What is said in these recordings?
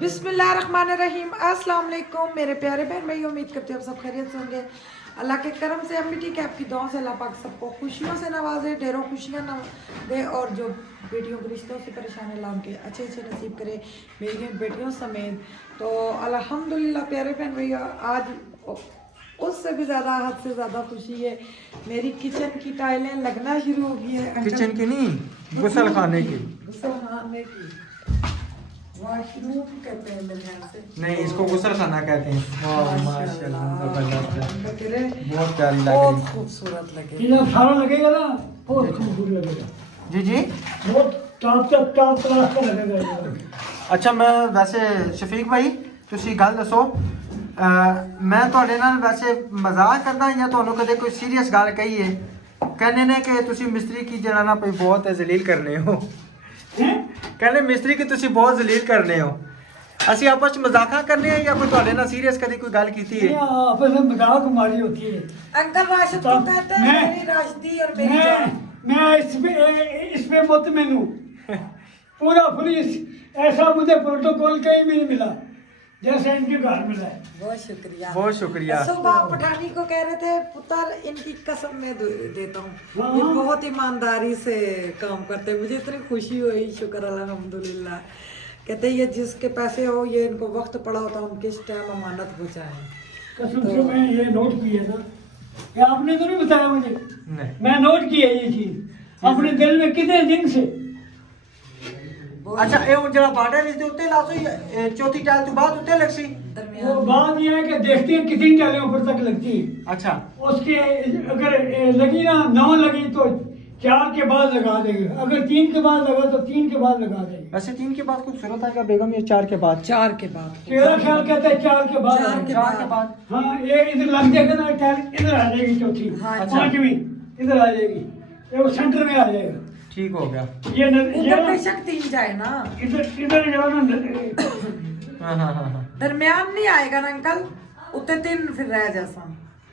बिस्मिल्लाहिर्रहमानिर्रहीम अस्सलाम वालेकुम मेरे प्यारे बहन भाई, उम्मीद करते हैं आप सब खैरियत से होंगे। अल्लाह के करम से अम्मी ठीक है, आपकी दुआओं से अल्लाह पाक सबको खुशियों से नवाजे, ढेरों खुशियाँ दे और जो बेटियों के रिश्तों से परेशान अल्लाह उनके अच्छे अच्छे नसीब करे, मेरी बेटियों समेत। तो अल्हम्दुलिल्लाह प्यारे बहन भैया, आज उससे भी ज़्यादा हद से ज़्यादा खुशी है, मेरी किचन की टाइलें लगना शुरू हो गई है। किचन की नहीं, गुसल खाने की। गुसल खाने की, वॉशरूम कहते हैं मेरे ख्याल से। नहीं, इसको गुसल खाना कहते हैं। वाह माशाल्लाह, जबरदस्त है, बहुत प्यारी लग बहुत रही है। खूबसूरत लगे। ये सारा लगेगा ना, बहुत खूबसूरत लगेगा। जी जी। बहुत टॉप क्लास का लगेगा ये। अच्छा, मैं वैसे शफीक भाई ਤੁਸੀਂ ਗੱਲ ਦੱਸੋ, मैं ਤੁਹਾਡੇ ਨਾਲ वैसे मजाक करदा या ਤੁਹਾਨੂੰ कदे कोई सीरियस ਗੱਲ कही है? कहने ने कि ਤੁਸੀਂ मिस्त्री की जड़ा ना कोई बहुत जलील करने हो। कहने मिस्त्री की ਤੁਸੀਂ बहुत जलील करने हो। ਅਸੀਂ आपस में मजाका करने हैं या कोई ਤੁਹਾਡੇ ਨਾਲ सीरियस कदी कोई ਗੱਲ ਕੀਤੀ है? ये आपस में मजाक हमारी होती है। अंकल राशिद को कहते हैं मेरी राशदी और मेरी जान। मैं इस पे मुतमिन हूँ। पूरा पुलिस ऐसा मुझे प्रोटोकॉल कहीं भी नहीं मिला जैसे इनके घर मिला है। बहुत शुक्रिया, बहुत शुक्रिया। सुबह पठानी को कह रहे थे पुत्र इनकी कसम मैं देता हूँ, ये बहुत ईमानदारी से काम करते हैं। मुझे इतनी खुशी हुई, शुक्र अल्हम्दुलिल्लाह। कहते हैं ये जिसके पैसे हो, ये इनको वक्त पड़ा होता उनके इस टाइम अमानत पहुँचाए। कसम से मैं ये नोट किया था, ये आपने तो नहीं बताया मुझे। नहीं। मैं नोट किया ये चीज अपने दिल में कितने दिन से। अच्छा, ये ਹੁਣ ਜਿਹੜਾ ਬਾਰਡਰ ਇਸ ਦੇ ਉੱਤੇ ਲਾਸੋ ਚੌਥੀ ਟਾਇਲ ਤੋਂ ਬਾਅਦ ਉੱਤੇ ਲੱਗਸੀ। वो बात यह है कि देखते हैं कितनी टाइलें ऊपर तक लगती है। अच्छा, उसके अगर लगी ना 9 लगी तो 4 के बाद लगा देंगे, अगर 3 के बाद लगा तो 3 के बाद लगा देंगे। वैसे 3 के बाद खूबसूरत है क्या बेगम, ये 4 के बाद? 4 के बाद, तेरा ख्याल कहता है 4 के बाद 4 के लगेगा। 4 के बाद। हाँ, ये इधर लग जाएगा ना टाइल, इधर आ जाएगी चौथी, हाँ, पांचवी इधर आ जाएगी, ये वो सेंटर में आ जाएगा। ठीक हो गया। ये इधर बेशक 3 जाए ना, इधर जो है ना, हाँ हाँ हाँ हाँ, दरमियान नहीं आएगा ना अंकल, उत्ते 3 फिर रह जैसा।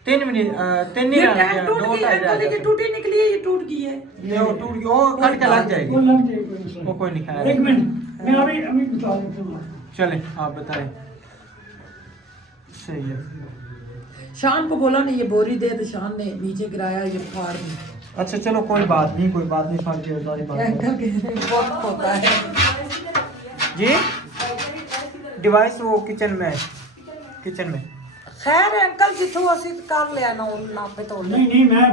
3 मिनट 3 नहीं ये रहना, टाइल टूट 2 गई, टाइल अंकल की टूटी निकली है, ये टूट गई है। ये वो टूट गई, वो कट के लग वो जाएगी। लग जाएगी। वो कोई नहीं खाया। एक मिनट, मैं अभी बता देता हूँ। चले आप बताएं। सही है। शान को बोला नहीं ये बोरी दे, तो शान ने नीचे गिराया, ये फाड़ दी। अच्छा चलो, कोई बात नहीं, कोई बात नहीं, समझ गए, सारी बात अंकल कह रहे हैं वक्त होता है। जी। डिवाइस वो किचन में है, किचन में। खैर है अंकल, जिथों ਅਸੀਂ कर लिया ना नापे तो नहीं मैं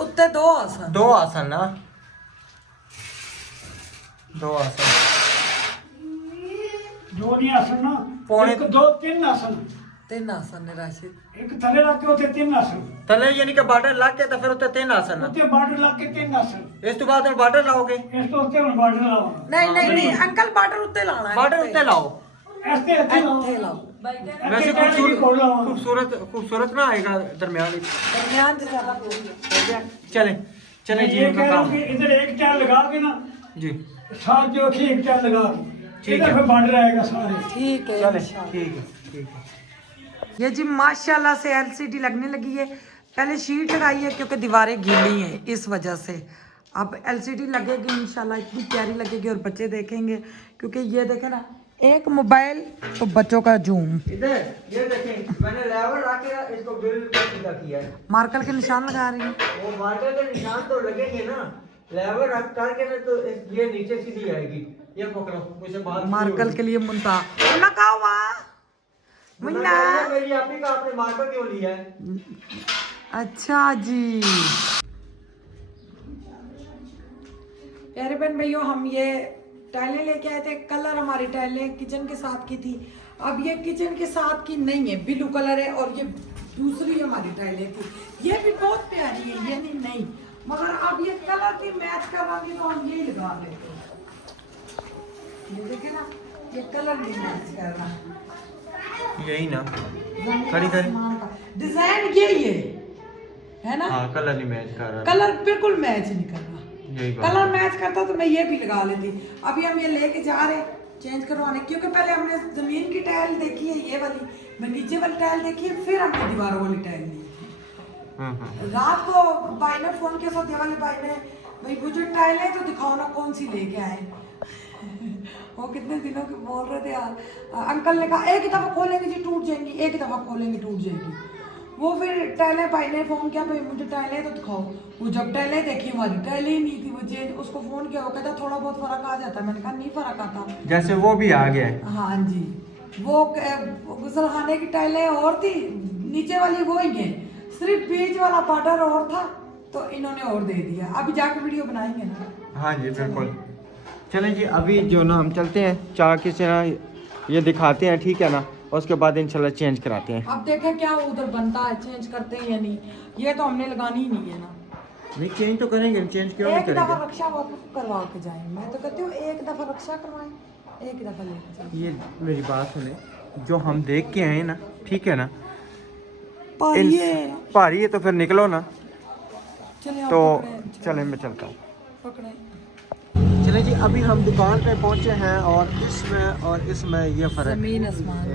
उत्ते 2 आसन। 2 आसन ना, 2 आसन। 2 नहीं आसन ना, पौने- 1 2 3 आसन। 3 आसन ने राशिद। एक थले लग के होते 3 आसन, तले यानी कि बार्डर लग के तो फिर उत्ते 3 आसन ना। उत्ते बार्डर लग के 3 आसन। इस तो बाद बार्डर लाओगे? इस तो उत्ते हम बार्डर लाओ। नहीं नहीं नहीं अंकल, बार्डर उत्ते लाना है। बार्डर उत्ते लाओ। ऐसे ऐसे लाओ। ਇੱਥੇ ਲਾਓ, वैसे खूबसूरत खूबसूरत ना आएगा दरमियान में। दरमियान से ज्यादा बोल। चले चले जी, ये इनका कह रहा हूँ काम। कि इधर एक टाइल लगा के ना, जी साथ जो थी एक टाइल लगा के, ठीक इधर है। फिर बार्डर आएगा सारे। ठीक है चले, इंशाल्लाह। ठीक है ठीक है। ये जी माशाल्लाह से एलसीडी लगने लगी है। पहले शीट लगाई है क्योंकि दीवारें गीली हैं, इस वजह से अब एलसीडी लगेगी इंशाल्लाह, इतनी प्यारी लगेगी और बच्चे देखेंगे। क्योंकि ये देखे ना, एक मोबाइल तो बच्चों का जूम। इधर ये देखें, मैंने लेवल रख के इसको बिल्कुल सीधा किया है। मार्कर के निशान लगा रही है। वो वाटर के निशान तो लगेंगे ना, लेवल रख करके ना तो ये नीचे सीधी आएगी। ये पकड़ो, मुझे बात मार्कर के लिए मुंता ना कहा हुआ मुन्ना। मेरी आपने का आपने मार्कर क्यों लिया है? अच्छा जी प्यारे बहन भैया, हम ये टाइलें लेके आए थे। कलर हमारी टाइलें किचन के साथ की थी, अब ये किचन के साथ की नहीं है, ब्लू कलर है। और ये दूसरी हमारी टाइलें थी, ये भी बहुत प्यारी है, ये नहीं मगर अब ये कलर की मैच कर रहा थी तो हम यही लगा देते हैं। ये देखे ना, ये कलर नहीं मैच कर रहा, यही ना, खड़ी खड़ी डिजाइन यही है ना। हाँ, कलर नहीं मैच कर रहा। कलर बिल्कुल मैच नहीं कर रहा। यही बात। कलर मैच करता तो मैं ये भी लगा लेती। अभी हम ये लेके जा रहे चेंज करवाने, क्योंकि पहले हमने जमीन की टाइल देखी है ये वाली, मैं नीचे वाली टाइल देखी है, फिर हमने दीवारों वाली टाइल ली। रात को भाई ने फोन किया, सौदे वाले भाई ने भाई मुझे टाइलें तो दिखाओ ना, कौन सी लेके आए। वो कितने दिनों के बोल रहे थे यार, अंकल ने कहा एक ही दफ़ा खोलेंगे जी टूट जाएंगी, एक ही दफ़ा खोलेंगे टूट जाएगी। वो फिर टाइलें भाई ने फ़ोन किया, भाई मुझे टाइलें तो दिखाओ। वो जब टाइलें देखी हमारी टाइलें ही नहीं थी, वो चेंज, उसको फ़ोन किया, वो कहता थोड़ा बहुत फ़र्क आ जाता है। मैंने कहा नहीं फ़र्क आता। जैसे वो भी आ गया है। हाँ जी, वो गुसलखाने की टाइलें और थी, नीचे वाली वो ही है, सिर्फ बीच वाला पार्टर और था, तो इन्होंने और दे दिया। अभी जाके वीडियो बनाएंगे ना। हाँ जी बिल्कुल। चलें जी, अभी जो ना हम चलते हैं चार के से ना ये दिखाते हैं, ठीक है ना, उसके बाद इंशाल्लाह चेंज कराते हैं। अब देखें क्या उधर बनता है, चेंज करते हैं या नहीं, ये तो हमने लगानी ही नहीं है ना। नहीं चेंज तो करेंगे, चेंज क्यों नहीं एक दफ़ा करेंगे। रक्षा वापस करवा के जाएं। मैं तो कहती हूँ एक दफ़ा रक्षा करवाएं, एक दफ़ा लेके जाएं। ये मेरी बात सुने, जो हम देख के आए ना, ठीक है ना, पर इन ये भारी है तो फिर निकलो ना। चले आप तो पकड़ें, चलें मैं चलता हूँ। पकड़ें। चलें जी, अभी हम दुकान पे पहुँचे हैं और इसमें ये फ़र्क ज़मीन आसमान का।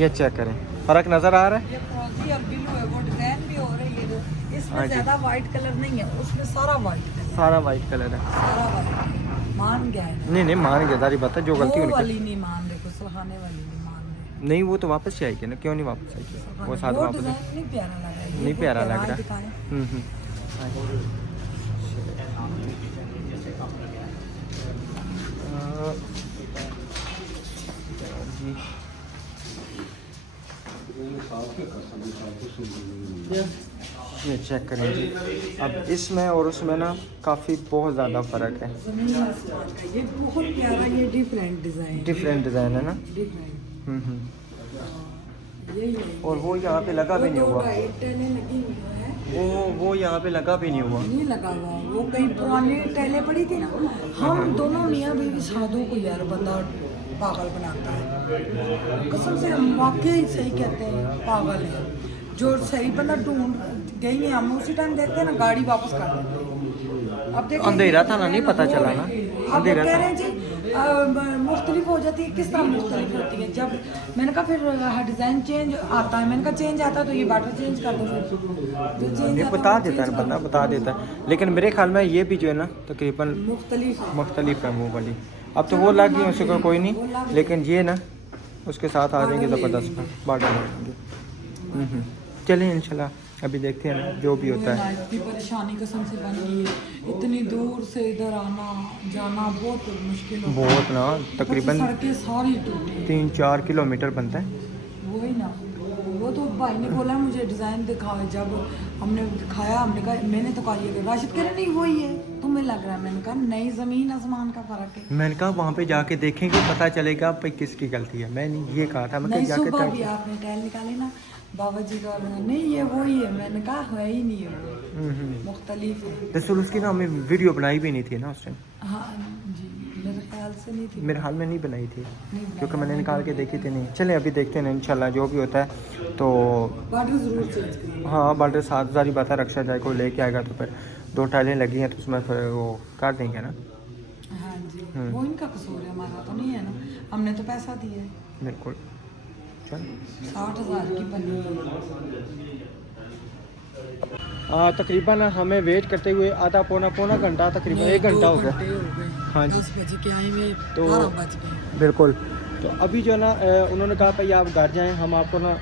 ये चेक करें, फ़र्क नज़र आ रहा है। ये फ्रोजी और ब्लू है, वो डिजाइन भी हो रही है। हाँ इसमें जी। ज्यादा वाइट कलर नहीं है, उसमें सारा वाइट कलर, सारा वाइट कलर है। सारा वाइट। मान गया है ना? नहीं मान गया, सारी बात है, जो गलती वो होनी वाली नहीं मान रहे, गुसलखाने वाली नहीं मान रहे। नहीं, वो तो वापस ही आएगी ना, क्यों नहीं वापस आएगी, वो साथ वो वापस डिजाइन नहीं प्यारा लग रहा है, ये नहीं प्यारा लग है, रहा दिखाएं। हम्म। ये चेक करें जी, अब इसमें और उसमें ना काफ़ी बहुत ज़्यादा फ़र्क है। ज़मीन आसमान का, ये बहुत प्यारा, ये डिफरेंट डिजाइन, डिफरेंट डिज़ाइन है ना। डिफरेंट। यही है। और वो यहाँ पे लगा भी नहीं हुआ, टाइलें लगी हुई है, वो यहाँ पे लगा भी नहीं हुआ। नहीं लगा हुआ। वो कई पुरानी टाइलें पड़ी थी ना, हम दोनों मियाँ बीवी साधु को यार बंदा पागल बनाता है, कसम से। हम वाकई सही कहते हैं, पागल है। जो सही बंदा ढूंढ गई है, हम उसी टाइम देखते हैं ना, गाड़ी वापस कर देते हैं। अब देखिए अंधेरा था ना, नहीं पता चला ना, अब अंधेरा कह था। रहे हैं जी मुख्तलिफ हो जाती है। किस तरह मुख्तलिफ होती है? जब मैंने कहा फिर डिज़ाइन चेंज आता है, मैंने कहा चेंज आता है तो ये बैटर चेंज कर दो, फिर जो चेंज ये बता देता है, बंदा बता देता है, लेकिन मेरे ख्याल में ये भी जो है ना तकरीबन मुख्तलिफ है। मुख्तलिफ है वो वाली। अब तो वो लग गई, उसका कोई नहीं, लेकिन ये ना उसके साथ आ जाएंगे ज़बरदस्त बार्डर लगेंगे। चलें इंशाल्लाह, अभी देखते हैं ना जो भी होता है। इतनी परेशानी कसम से बन गई है, इतनी दूर से इधर आना जाना बहुत मुश्किल होता है। बहुत ना, तकरीबन सड़कें सारी टूटी, 3-4 किलोमीटर बनता है। वही ना। वो तो भाई ने बोला मुझे डिज़ाइन दिखाओ, जब हमने दिखाया, हमने कहा, मैंने तो कहा ये राशिद कह रहे नहीं वही है, तुम्हें लग रहा है। मैंने कहा नई ज़मीन आसमान का फ़र्क है। मैंने कहा वहाँ पे जाके देखेंगे, पता चलेगा भाई किसकी गलती है। मैंने ये कहा था, मैं नहीं, जाके सुबह भी आपने टाइल निकाले ना बाबा जी का, नहीं ये वही है। मैंने कहा है ही नहीं है, वो मुख्तलिफ है। दरअसल उसकी ना हमें वीडियो बनाई भी नहीं थी ना उस टाइम, हाँ जी, मेरे ख्याल से नहीं थी, मेरे हाल में नहीं बनाई थी, नहीं क्योंकि मैंने निकाल के देखी थी नहीं। चलें अभी देखते हैं इंशाल्लाह जो भी होता है। तो बार्डर ज़रूर चेंज करेंगे। हाँ, बाल्टर 7,000 ही बात है, रक्षा जाए कोई लेके आएगा तो फिर 2 टाइलें लगी हैं तो उसमें फिर वो कर देंगे ना। हाँ जी, वो इनका कसूर है, हमारा तो नहीं है ना, हमने तो पैसा दिया है। बिल्कुल। चल 60,000 की बनी तकरीबन हमें वेट करते हुए आधा पौना घंटा, तकरीबन 1 घंटा हो गया। हाँ जी। 10 बजे के आए में तो 12 बज गए। बिल्कुल। तो अभी जो ना उन्होंने कहा भाई आप घर जाएं, हम आपको ना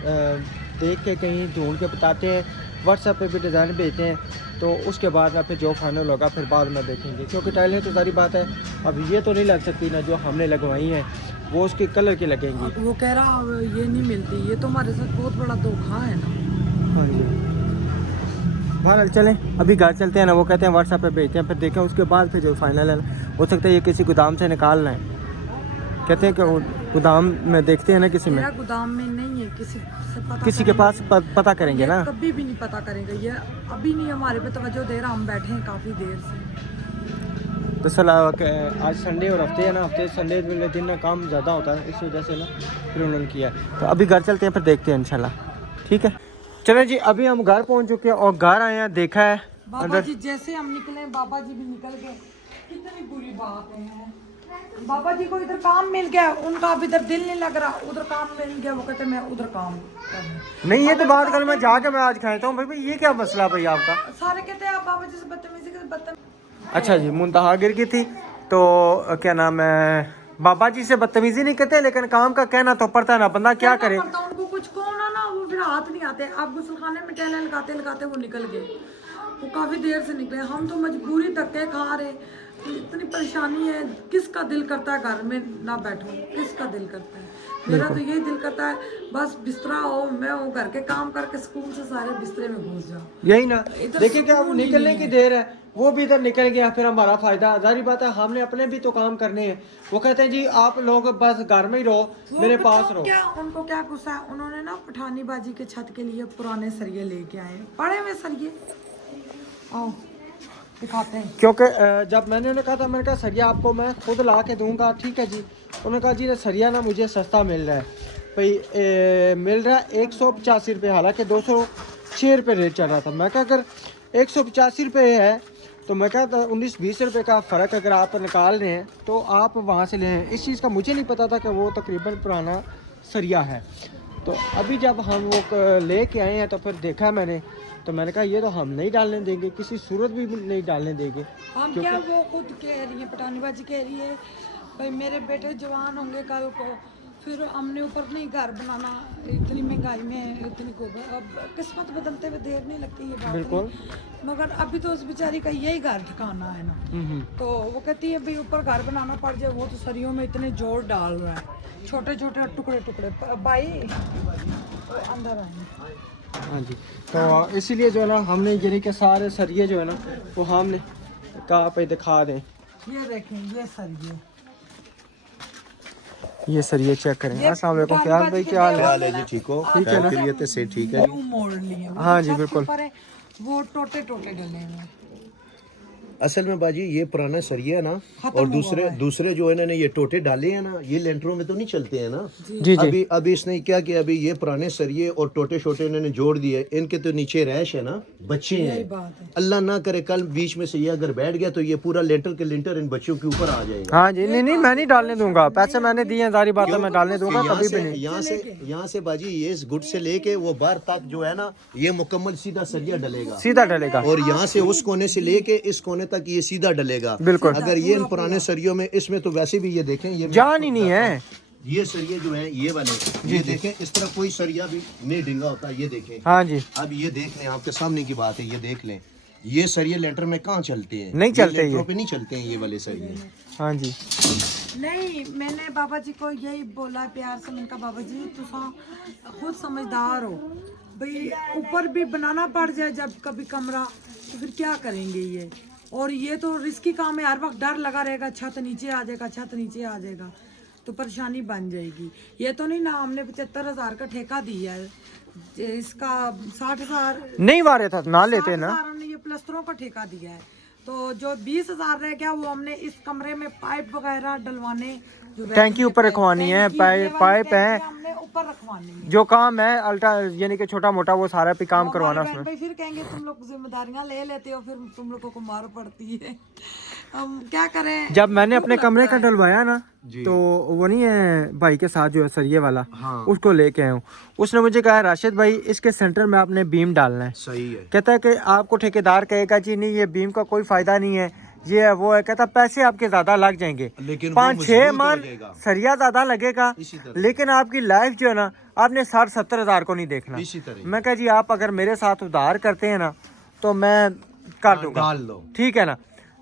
देख के कहीं ढूंढ के बताते हैं, व्हाट्सएप पे भी डिज़ाइन भेजते हैं, तो उसके बाद ना फिर जो फाइनल होगा फिर बाद में देखेंगे। क्योंकि टाइलें तो सारी बात है, अब ये तो नहीं लग सकती ना जो हमने लगवाई हैं, वो उसके कलर की लगेंगी। अब वो कह रहा ये नहीं मिलती, ये तो हमारे साथ बहुत बड़ा धोखा है ना। हाँ जी। बहरहाल चलें अभी घर चलते हैं ना, वो कहते हैं व्हाट्सएप पे भेजते हैं, फिर देखें उसके बाद फिर जो फाइनल है ना, हो सकता है ये किसी गोदाम से निकालना है, कहते हैं कि गोदाम में देखते हैं ना किसी में, मेरा गोदाम में नहीं है, किसी से पता किसी के पास पता करेंगे ये ना। कभी भी नहीं पता करेंगे, ये अभी नहीं हमारे पे तवज्जो दे रहा, हम बैठे हैं काफ़ी देर से। तो सलाह आज संडे और हफ्ते है ना, हफ्ते संडे वाले दिन ना काम ज़्यादा होता है, इस वजह से ना फिर उन्होंने किया। तो अभी घर चलते हैं, फिर देखते हैं इंशाल्लाह, ठीक है। चलें जी, अभी हम घर पहुंच चुके हैं और घर आए हैं, देखा है बाबा अंदर। जी जैसे हम निकले, बाबा जी भी निकल गए। कितनी बुरी बात है, बाबा जी को इधर काम मिल गया, उनका अब इधर दिल नहीं लग रहा, उधर काम मिल गया, वो कहते मैं उधर काम करना। नहीं ये तो बात कल मैं जाके मैं आज कहता हूँ भाई ये क्या मसला भाई आपका। सारे कहते हैं आप बाबा जी से बदतमीजी करते, बदतमीजी। अच्छा जी, मुंतहा गिर की थी तो क्या नाम है, बाबा जी से बदतमीजी नहीं करते लेकिन काम का कहना तो पड़ता है ना, बंदा क्या करे। उनको कुछ कहो ना वो फिर हाथ नहीं आते। आप गुसलखाने में टहले लगाते लगाते वो निकल गए, वो काफी देर से निकले। हम तो मजबूरी धक्के खा रहे, इतनी परेशानी है। किसका दिल करता है घर में ना बैठो, किसका दिल करता है? मेरा तो यही दिल करता है बस बिस्तरा हो, मैं वो घर के काम करके सुकून से सारे बिस्तरे में घुस जाओ। यही ना, देखिए क्या वो निकलने की देर है, वो भी इधर निकल गया, फिर हमारा फायदा। जारी बात है हमने अपने भी तो काम करने हैं। वो कहते हैं जी आप लोग बस घर में ही रहो, मेरे पास रहो। क्या उनको क्या गुस्सा है, उन्होंने ना पठानी बाजी के छत के लिए पुराने सरिये लेके आए, पड़े हुए सरिये। आओ दिखाते हैं। क्योंकि जब मैंने उन्हें कहा था, मैंने कहा सरिया आपको मैं खुद ला के दूंगा, ठीक है जी। उन्होंने कहा जी सरिया ना मुझे सस्ता मिल रहा है भाई, मिल रहा है 185 रुपये, हालांकि 206 रुपये रेट चल रहा था। मैं कहा अगर 185 रुपये है तो मैं कहा 19-20 रुपये का फ़र्क अगर आप निकाल रहे हैं तो आप वहाँ से लें। इस चीज़ का मुझे नहीं पता था कि वो तकरीबन पुराना सरिया है। तो अभी जब हम वो ले के आए हैं तो फिर देखा मैंने, तो मैंने कहा ये तो हम नहीं डालने देंगे, किसी सूरत भी नहीं डालने देंगे। हम क्या, वो खुद कह रही है, पठानी बाजी कह रही है भाई मेरे बेटे जवान होंगे कल को, फिर हमने ऊपर नहीं घर बनाना, इतनी महंगाई में इतनी को अब किस्मत बदलते हुए देर नहीं लगती है बात बिल्कुल। नहीं। मगर अभी तो उस बेचारी का यही घर ठिकाना है ना, तो वो कहती है भाई ऊपर घर बनाना पड़ जाए। वो तो सरियों में इतने जोर डाल रहा है, छोटे छोटे टुकड़े टुकड़े। भाई अंदर आए। हाँ जी, तो इसीलिए जो है ना हमने यानी कि सारे सरिये जो है ना वो हमने कहा पे दिखा दें। ये देखें ये सरिये, ये सरिये चेक करें। अस्सलाम वालेकुम, क्या हाल भाई, क्या हाल है? जी ठीक हो? ठीक है ना? खैरियत से ठीक है। यूं मोड़ लिए वो हाँ जी, छत के बिल्कुल। ऊपर है, वो टोटे टोटे डले हुए हैं। असल में बाजी ये पुराना सरिया है ना, खत्म और हुआ है। दूसरे जो इन्होंने ये टोटे डाले हैं ना, ये लेंटरों में तो नहीं चलते हैं ना। जी जी। अभी इसने क्या किया, अभी ये पुराने सरिये और टोटे छोटे इन्होंने जोड़ दिए। इनके तो नीचे रैश है ना, बच्चे हैं। बात है। अल्लाह ना करे कल बीच में से ये अगर बैठ गया तो ये पूरा लेंटर के लेंटर इन बच्चों के ऊपर आ जाएगा। हाँ जी, नहीं नहीं मैं नहीं डालने दूंगा, पैसे मैंने दिए हैं, जारी बात है मैं डालने दूंगा कभी भी नहीं। यहाँ से बाजी ये इस गुट से लेके वो बार तक जो है ना, ये मुकम्मल सीधा सरिया डलेगा, सीधा डलेगा। और यहाँ से उस कोने से लेके इस कोने तक ये सीधा डलेगा। बिल्कुल। अगर ये इन पुराने सरियों में, इसमें तो वैसे भी ये देखें, ये जान ही नहीं है। ये सरिये जो है ये वाले, ये देखें इस तरह कोई सरिया भी नहीं डिंगा होता। ये देखें, हाँ जी, अब ये देख लें, आपके सामने की बात है, ये देख लें, ये सरिये लेंटर में कहाँ चलते हैं? नहीं चलते, लेंटरों पे नहीं चलते हैं ये वाले सरिये। हाँ जी। नहीं, मैंने बाबा जी को यही बोला प्यार से, मैंने कहा बाबा जी तुम खुद समझदार हो भाई, ऊपर भी बनाना पड़ जाए जब कभी कमरा तो फिर क्या करेंगे ये। और ये तो रिस्की काम है, हर वक्त डर लगा रहेगा, छत नीचे आ जाएगा, छत नीचे आ जाएगा तो परेशानी बन जाएगी। ये तो नहीं ना हमने 75,000 का ठेका दिया है, इसका 60,000 नहीं वारे था ना लेते ना। 60,000 हमने ये प्लस्तरों का ठेका दिया है, तो जो 20,000 रह गया वो हमने इस कमरे में पाइप वगैरह डलवाने, जो टैंकी ऊपर रखवानी है, पाइप है, हमने ऊपर रखवानी है। जो काम है अल्टा यानी कि छोटा मोटा वो सारा भी काम करवाना हमारे उसमें। बहन भाई फिर कहेंगे तुम लोग जिम्मेदारियां ले लेते हो, फिर तुम लोगों को मार पड़ती है। हम क्या करें। जब मैंने अपने कमरे का डलवाया ना, तो वो नहीं है भाई के साथ जो है सरिये वाला, उसको लेके आया हूँ। उसने मुझे कहा राशिद भाई इसके सेंटर में आपने बीम डालना है। सही है। कहता है कि आपको ठेकेदार कहेगा जी नहीं ये बीम का कोई फायदा नहीं है, ये है वो है। कहता पैसे आपके ज्यादा लग जाएंगे, लेकिन 5-6 मन सरिया ज्यादा लगेगा, लेकिन आपकी लाइफ जो है ना आपने 60-70 हज़ार को नहीं देखना। इसी तरह मैं कहा जी आप अगर मेरे साथ उधार करते हैं ना तो मैं कर दूंगा, डाल दो, ठीक है ना।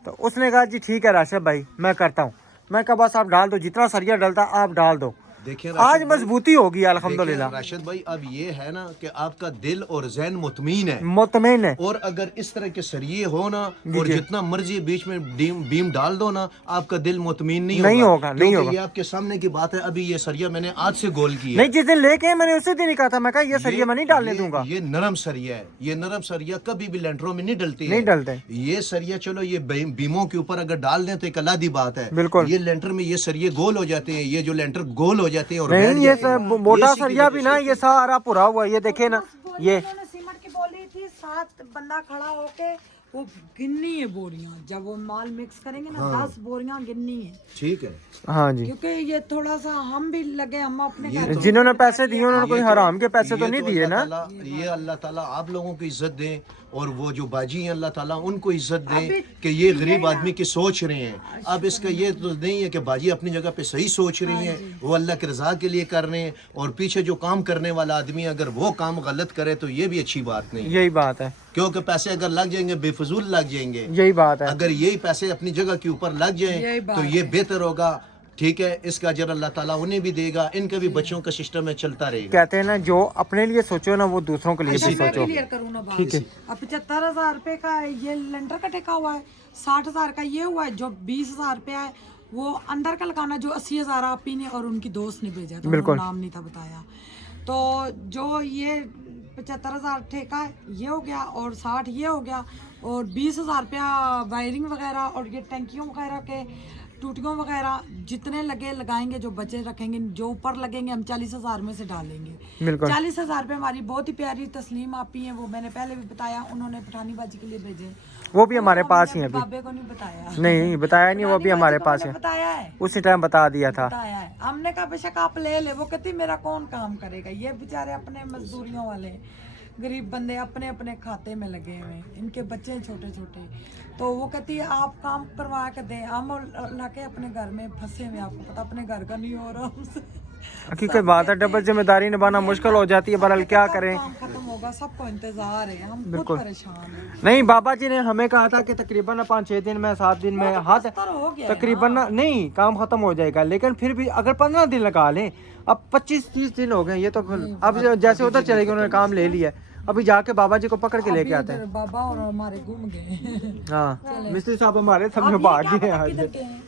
तो उसने कहा जी ठीक है राशिद भाई मैं करता हूँ। मैं कहा बस आप डाल दो, जितना सरिया डलता आप डाल दो। देखिए आज मजबूती होगी अल्हम्दुलिल्लाह। राशिद भाई अब ये है ना कि आपका दिल और ज़हन मुतमीन है, मुतमईन है। और अगर इस तरह के सरिये हो ना और जितना मर्जी बीच में बीम डाल दो ना, आपका दिल मुतमीन नहीं होगा। नहीं होगा। ये आपके सामने की बात है। अभी ये सरिया मैंने आज से गोल की है। नहीं जिस दिन लेके मैंने उसी दिन ही कहा था, मैं कहा ये सरिया मैं नहीं डालने दूंगा। ये नरम सरिया है, ये नरम सरिया कभी भी लेंटरों में नहीं डलती है। नहीं डलते ये सरिया चलो ये बीमों के ऊपर अगर डाल दें तो एक अलग बात है। बिल्कुल। ये लेंटर में ये सरिये गोल हो जाते हैं, ये जो लेंटर गोल हो जाते हैं और नहीं ये मोटा सरिया भी ना ये सारा पूरा हुआ, ये देखे ना, ये सीमेंट की बोली थी 7 बंदा खड़ा होके वो गिननी है बोरियां, जब वो माल मिक्स करेंगे ना 10 बोरियां गिननी है, ठीक है। हाँ जी, क्योंकि ये थोड़ा सा हम भी लगे, हम अपने घर में जिन्होंने पैसे दिए उन्होंने कोई हराम के पैसे तो ये नहीं दिए ना। ये अल्लाह ताला आप लोगों को इज्जत दे, और वो जो बाजी हैं अल्लाह ताला उनको इज्जत दे कि ये गरीब आदमी की सोच रहे हैं। अब इसका ये तो नहीं है कि बाजी अपनी जगह पे सही सोच रही हैं, वो अल्लाह के रजा के लिए कर रहे हैं, और पीछे जो काम करने वाला आदमी अगर वो काम गलत करे तो ये भी अच्छी बात नहीं है, यही बात है, क्योंकि पैसे अगर लग जाएंगे बेफजूल लग जाएंगे। यही बात है। अगर यही पैसे अपनी जगह के ऊपर लग यही जाएं बात तो ये बेहतर होगा। ठीक है, इसका अजर अल्लाह ताला उन्हें भी देगा, इनके भी बच्चों का सिस्टम में चलता रहेगा। कहते हैं ना, जो अपने लिए सोचो ना वो दूसरों के लिए अच्छा, भी मैं सोचो। क्लियर करूँ ना बात। ठीक है। अब 75,000 रुपए का ये लेंटर का ठेका हुआ है, 60,000 का ये हुआ है, जो 20,000 रुपया है वो अंदर का लगाना, जो 80,000 आप ही ने और उनकी दोस्त ने भेजा था, बिल्कुल। नाम नहीं था बताया। तो जो ये 75,000 ठेका है ये हो गया, और 60 ये हो गया, और 20,000 रुपया वायरिंग वगैरह और ये टैंकियों वगैरह के टूटियों वगैरह जितने लगे लगाएंगे, जो बचे रखेंगे, जो ऊपर लगेंगे हम 40,000 में से डालेंगे। बिल्कुल। 40,000 रुपये हमारी बहुत ही प्यारी तस्लीम आपी हैं, वो मैंने पहले भी बताया, उन्होंने पठानी बाजी के लिए भेजे, वो भी हमारे पास ही है अभी। बाबे को नहीं बताया। नहीं बताया नहीं, वो भी हमारे पठानी पास बाजी है, को मैंने बताया है, उसी टाइम बता दिया था। बताया है। हमने कहा बेशक आप ले ले, वो कहती मेरा कौन काम करेगा, ये बेचारे अपने मजदूरियों वाले गरीब बंदे अपने अपने खाते में लगे हुए हैं, इनके बच्चे हैं छोटे छोटे, तो वो कहती है आप काम करवा के दें, हम लाके अपने घर में फंसे हुए, आपको पता अपने घर का नहीं हो रहा हमसे। हकीकत बात है, डबल जिम्मेदारी निभाना मुश्किल हो जाती है, बहरहाल क्या करें। काम खत्म होगा, सबको इंतजार है, हम खुद बिल्कुल। परेशान हैं। नहीं, बाबा जी ने हमें कहा था कि तकरीबन 5-6 दिन में, 7 दिन में हाथ हो गया है, तकरीबन नहीं काम खत्म हो जाएगा, लेकिन फिर भी अगर 15 दिन लगा लें, अब 25-30 दिन हो गए ये तो, अब जैसे उधर चले गए, उन्होंने काम ले लिया, अभी जाके बाबा जी को पकड़ के लेके आते इधर हैं। बाबा और हमारे घूम गए। हाँ, मिस्त्री साहब हमारे सब में भाग गए आज। किधर गए हैं?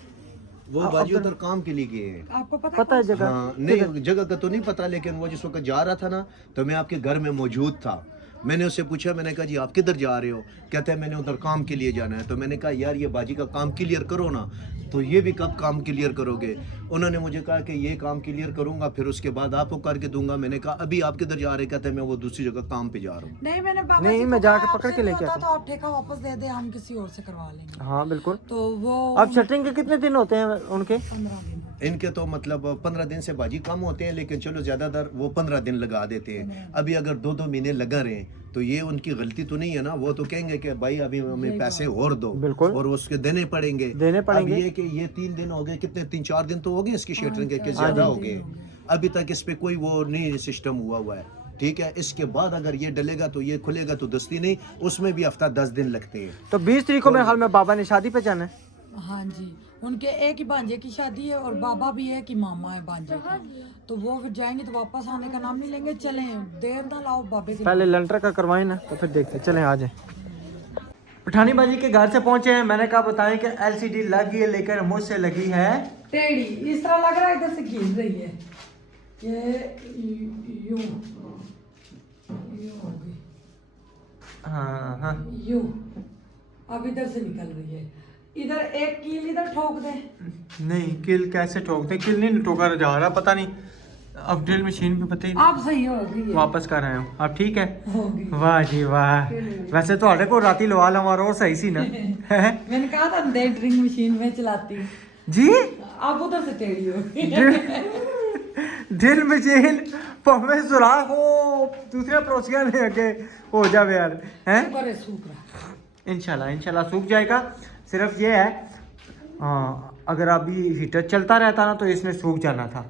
वो बाजी उधर काम के लिए गए हैं। आपको पता पता है जगह? हाँ, नहीं जगह का तो नहीं पता, लेकिन वो जिस वक्त जा रहा था ना तो मैं आपके घर में मौजूद था। मैंने उससे पूछा, मैंने कहा जी आप किधर जा रहे हो? कहते हैं मैंने उधर काम के लिए जाना है। तो मैंने कहा यार ये बाजी का काम क्लियर करो ना। तो ये भी कब काम क्लियर करोगे? उन्होंने मुझे कहा कि ये काम क्लियर करूंगा फिर उसके बाद आपको करके दूंगा। मैंने कहा अभी आप किधर जा रहे? कहते हैं मैं वो दूसरी जगह काम पे जा रहा हूँ। नहीं, मैंने बाबा नहीं, जी को मैं जाके कहा, पकड़ आपसे के नहीं लेके होता आता तो आप ठेका वापस दे दे, हम किसी और से करवा लेंगे। हाँ बिल्कुल। तो वो अब शटरिंग के कितने दिन होते हैं उनके? 15 दिन। इनके तो मतलब 15 दिन से बाजी कम होते हैं, लेकिन चलो ज्यादातर वो 15 दिन लगा देते हैं। अभी अगर 2-2 महीने लगा रहे तो ये उनकी गलती तो नहीं है ना। वो तो कहेंगे कि भाई अभी हमें पैसे और दो, बिल्कुल। और उसके देने पड़ेंगे। अब ये कि ये 3 दिन हो गए, कितने 3-4 दिन तो हो गए इसकी शटरिंग के ज्यादा हो गए। अभी तक इस पे कोई वो नहीं सिस्टम हुआ है। ठीक है, इसके बाद अगर ये डलेगा तो ये खुलेगा तो दस्ती नहीं, उसमें भी हफ्ता 10 दिन लगते हैं। तो 20 तारीख को मेरे ख्याल में बाबा ने शादी पे जाना है। हाँ जी, उनके एक ही भांजे की शादी है और बाबा भी है कि मामा है भांजे का, तो वो फिर जाएंगे तो वापस आने का नाम नहीं लेंगे। चलें, देर ना लाओ बाबे के। पहले लंटर का करवाएं ना, तो फिर देखते हैं। चलें आ जाए। पठानी बाजी के घर से पहुंचे हैं। मैंने कहा बताएं कि LCD लग गई है, लेकर मुझसे लगी है टेढ़ी, इस तरह लग रहा है इधर से खींच रही है, ये यूं हो गई, हाँ हाँ यूं अब इधर से निकल रही है। इधर एक कील इधर ठोक दे। नहीं, किल कैसे ठोकते? किल नहीं ठोका जा रहा, पता नहीं। अब ड्रिल मशीन भी पता ही नहीं। आप सही हो गई वापस कर रहे हो अब? ठीक है, होगी। वाह जी वाह। वैसे तो को राती लवा ला हमारा और सही सी ना। मैंने कहा था दे ड्रिल मशीन में चलाती जी, आप उधर से टेढ़ी हो गई। ड्रिल मशीन पवे सुराख हो, दूसरे पड़ोसिया ले आके हो जावे यार, हैं? शुक्र है सूख रहा। इंशाल्लाह सूख जाएगा। सिर्फ ये है, अगर अभी हीटर चलता रहता ना तो इसने सूख जाना था।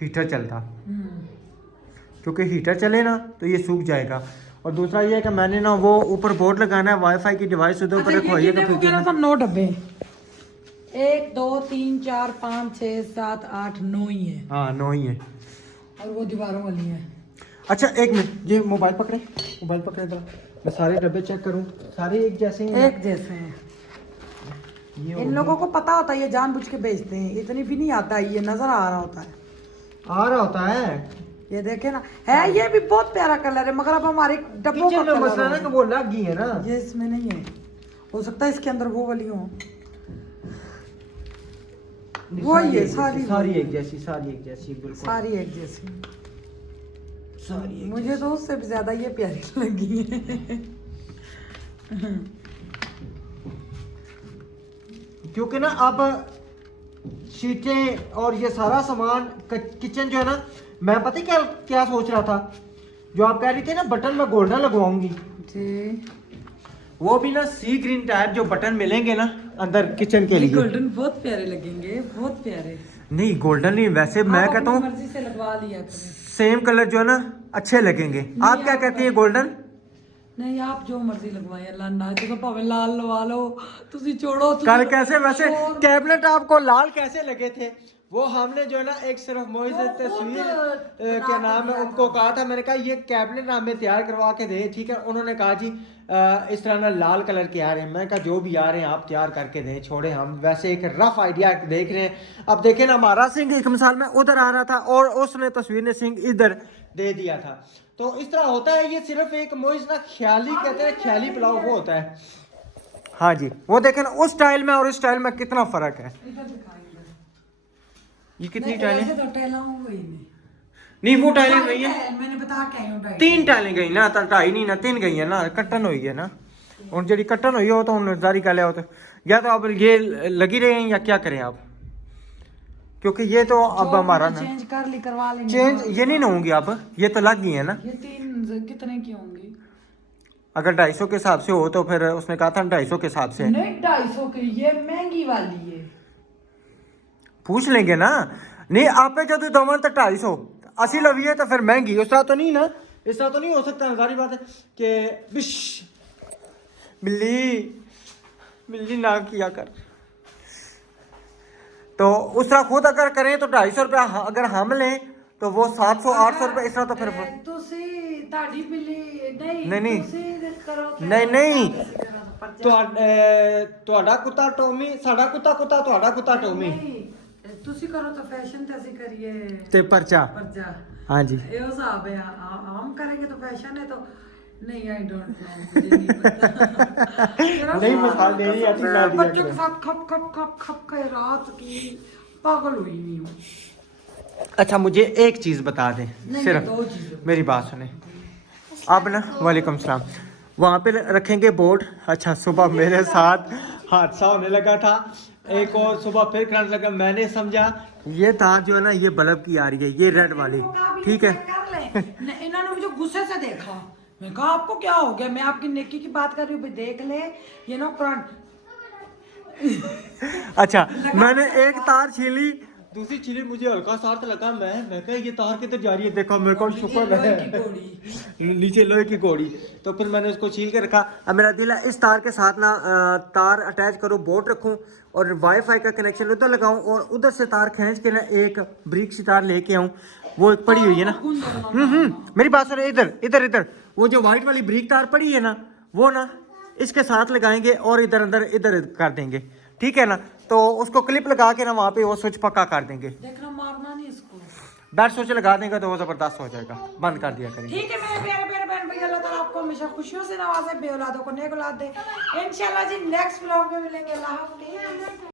हीटर चलता, क्योंकि हीटर चले ना तो ये सूख जाएगा। और दूसरा ये है कि मैंने ना वो ऊपर बोर्ड लगाना है, वाईफाई की डिवाइस उधर ऊपर रखवाइए का फिर 9 डब्बे, 1 2 3 4 5 6 7 8 9 ही है। हाँ 9 ही है। और वो दीवारों वाली है। अच्छा एक मिनट, ये मोबाइल पकड़े जरा, मैं सारे डब्बे चेक करूं, सारे एक जैसे हैं? एक जैसे हैं। इन लोगों को पता होता है ये जानबूझ के बेचते हैं, इतनी भी नहीं आता है, ये नजर आ रहा होता है। आ रहा होता है ये देखे ना, है ये भी बहुत प्यारा कलर है, मगर अब हमारे डब्बों का कलर मसला ना कि वो लग गई है ना। ये इसमें नहीं है, हो सकता है इसके अंदर वो वाली हो। वो ये सारी एक जैसी, सारी एक जैसी, बिल्कुल सारी एक जैसी। सारी एक मुझे तो उससे भी ज्यादा ये प्यारी लगी है। क्योंकि ना अब शीटें और ये सारा सामान किचन जो है ना, मैं पता है क्या क्या सोच रहा था, जो आप कह रही थी ना बटन में गोल्डन लगवाऊंगी जी, वो भी ना सी ग्रीन टाइप जो बटन मिलेंगे ना अंदर किचन के लिए। गोल्डन बहुत प्यारे लगेंगे, बहुत प्यारे। नहीं गोल्डन नहीं, वैसे मैं आप कहता अपनी हूँ मर्जी से लगवा लिया करें। सेम कलर जो है ना अच्छे लगेंगे। आप क्या कहती हैं गोल्डन? नहीं आप जो मर्जी लगवाए, अल्लाह ना तो भावे लाल लवा लो, तुसी छोड़ो। कल कैसे वैसे कैबिनेट आपको लाल कैसे लगे थे? वो हमने जो है ना एक सिर्फ मोहित से तस्वीर क्या नाम है उनको कहा था, मैंने कहा ये कैबिनेट हमें तैयार करवा के दे, ठीक है। उन्होंने कहा जी इस तरह ना लाल कलर के आ रहे हैं। मैं कहा जो भी आ रहे हैं आप तैयार करके दें, छोड़े हम वैसे एक रफ आइडिया देख रहे हैं। अब देखें ना हमारा सिंह एक मिसाल में उधर आ रहा था और उसने तस्वीर ने सिंह इधर दे दिया था। तो इस तरह होता है, ये सिर्फ एक मोहित ना ख्याली कहते हैं, ख्याली पुलाव वो होता है। हाँ जी, वो देखें ना उस स्टाइल में और इस स्टाइल में कितना फर्क है। ये कितनी टाइलें? तो टाइलें हो गई नहीं वो टाइलें गई है, मैंने बता के आई हूं टाइल। 3 टाइलें गई ना, 2.5 नहीं ना 3 गई है ना, कट्टन हुई है ना। और जी कट्टन हुई हो तो उन्होंने जारी कर लिया हो, तो या तो अब ये लगी रहे हैं या क्या करें आप, क्योंकि ये तो अब हमारा ना चेंज कर ली, करवा लेंगे। चेंज ये नहीं ना होंगी अब, ये तो लग गई है ना। ये 3 कितने की होंगी? अगर 250 के हिसाब से हो तो फिर उसने कहा था 250 के हिसाब से। नहीं 250 की, ये महंगी वाली है। पूछ लेंगे ना। नहीं आप पे जो दमन तक 250 80 लवी है तो फिर महंगी, उस तरह तो नहीं ना, इस तरह तो नहीं हो सकता। सारी बात है कि बिश बिल्ली बिल्ली ना किया कर। तो उस तरह खुद अगर करें तो 250 रुपया, अगर हम लें तो वो 700-800 रुपये। इस तरह तो फिर ताड़ी बिल्ली नहीं, नहीं। करो नहीं नहीं ਤੁਹਾਡਾ ਕੁੱਤਾ ਟੋਮੀ, ਸਾਡਾ ਕੁੱਤਾ ਤੁਹਾਡਾ ਕੁੱਤਾ ਟੋਮੀ ਤੁਸੀਂ ਕਰੋ ਤਾਂ फैशन ਤੇ ਅਸੀਂ करिए ਤੇ ਪਰਚਾ। पर्चा। हाँ जी, ये हिसाब है, हम करेंगे तो फैशन है तो नहीं। आई डोंट नो, मुझे नहीं पता। नहीं मिसाल दे रही है, ठीक है, बच्चों के साथ खप खप खप खप के रात की पागल हुई हुई हूँ। अच्छा मुझे एक चीज़ बता दें, नहीं, सिर्फ 2 चीजें। मेरी बात सुने। अब ना वालेकुम सलाम, वहाँ पे रखेंगे बोर्ड। अच्छा सुबह मेरे साथ हादसा होने लगा था, एक और सुबह फिर करंट लगा। मैंने समझा ये तार जो है ना ये बल्ब की आ रही है, ये रेड वाली, ठीक है। इन्होंने मुझे गुस्से से देखा, मैं कहा आपको क्या हो गया? मैं आपकी नेकी की बात कर रही हूँ, भाई देख ले ये ना करंट। अच्छा मैंने एक तार छीली, दूसरी छीली, मुझे हल्का सा तो लगा, मैं कहा ये तार किधर जा रही है, देखो मेरे को शुक्र है नीचे लोहे की घोड़ी। तो फिर मैंने उसको छील के रखा। अब मेरा दिल है इस तार के साथ ना तार अटैच करूँ, बोर्ड रखूँ और वाईफाई का कनेक्शन उधर लगाऊँ और उधर से तार खींच के ना एक ब्रिक सी तार लेके आऊँ। वो एक पड़ी हुई है ना, मेरी बात सुनो, इधर इधर इधर वो जो व्हाइट वाली ब्रिक तार पड़ी है ना, वो ना इसके साथ लगाएंगे और इधर अंदर इधर कर देंगे, ठीक है ना। तो उसको क्लिप लगा के ना वहाँ पे वो स्विच पक्का कर देंगे। देखना मारना नहीं इसको, बैट स्विच लगा देंगे तो वो जबरदस्त हो जाएगा, बंद कर दिया करेंगे। ठीक है मेरे प्यारे प्यारे बहन भैया, अल्लाह ताला आपको हमेशा खुशियों से नवाजे, बे औलादों को नेक औलाद दे। इंशाल्लाह जी नेक्स्ट व्लॉग में मिलेंगे। अल्लाह हाफ़िज़।